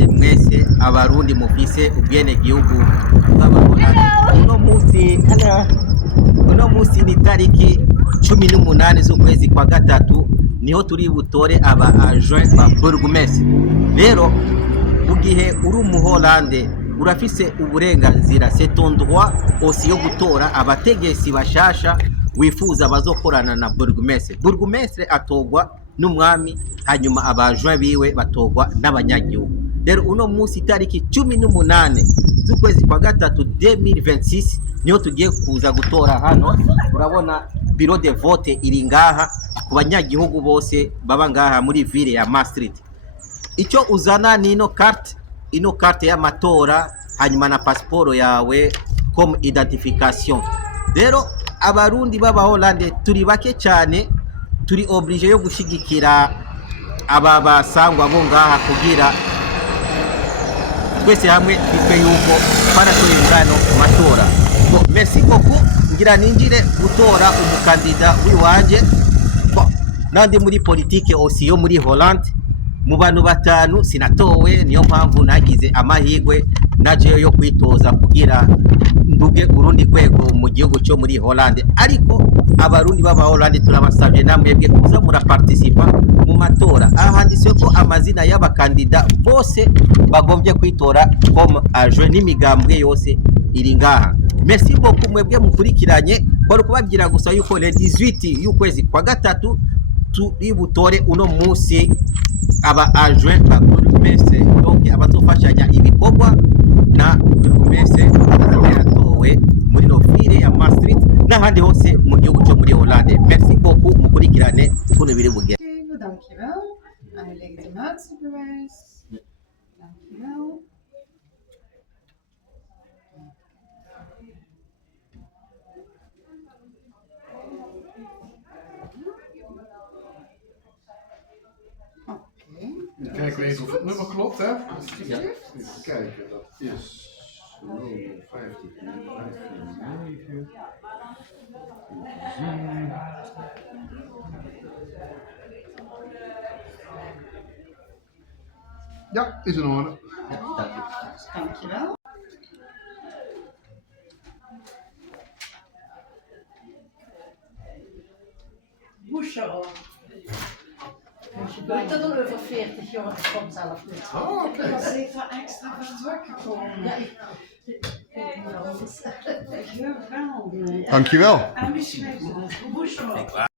Holande mwese abarundi mufise ubwenegihugu bw'Abaholande. Uno munsi ni tariki 18 z'ukwezi kwa gatatu niho turi butore aba adjoint ba burgomestre. Rero mu gihe uri umuholande urafise uburenganzira, c'est ton droit aussi yo gutora abategetsi bashasha wifuza bazokorana na burgomestre. Burgomestre atogwa n'umwami, hanyuma abajwa biwe batogwa n'abanyagihugu. Rero uno munsi tariki 18 z'ukwezi kwa gatatu 2026 niho tugiye kuza gutora hano. Urabona bureau de vote iri ngaha ku banyagihugu bose baba ngaha muri ville ya Maastricht. Icyo uzana ni ino carte y'amatora, hanyuma na pasiporo yawe comme identification. Rero abarundi b'Abaholande turi bake cyane, turi oblige yo gushigikira aba basangwa bo ngaha kugira twese hamwe twitwe yuko twaratora ingano matora. Merci beaucoup, ngira ninjire gutora umukandida wiwanje. Nandi muri politique aussi yo muri Hollande mu bantu batanu sinatowe, niyo mpamvu nagize amahirwe naje yo kwitoza kugira nduge urundi kwego mu gihugu cyo muri Hollande. Ariko abarundi b'Abaholande turabasabye namwebwe kuza muraparticipa mu matora. Ahanditse ko amazina y'abakandida bose bagombye kwitora comme adjoint n'imigambwe yose iri ngaha. Merci beaucoup mwebwe mukurikiranye, bari kubabwira gusa yuko le 18 y'ukwezi kwa gatatu turi butore uno munsi aba adjoint ba burgomestre, donc abazofashanya ibikorwa na burgomestre yatowe muri ville ya Maastricht n'ahandi hose mu gihugu cyo muri Hollande. Merci beaucoup, mukurikirane ukuntu biri bugende. Dankjewel. Aan uw legitimatiebewijs. Dankjewel. Dan kijken we even of het nummer klopt, hè? Ja. Even kijken, dat is 015 549. Ja, is in orde. Dankjewel. Bouchon. Maar dat doen we voor 40 jongen, dat komt zelf niet. Oh, oké. Ik was even extra verzwakt gekomen. Ja, ik moet anders. Jawel. Dankjewel. En misschien Bouchon.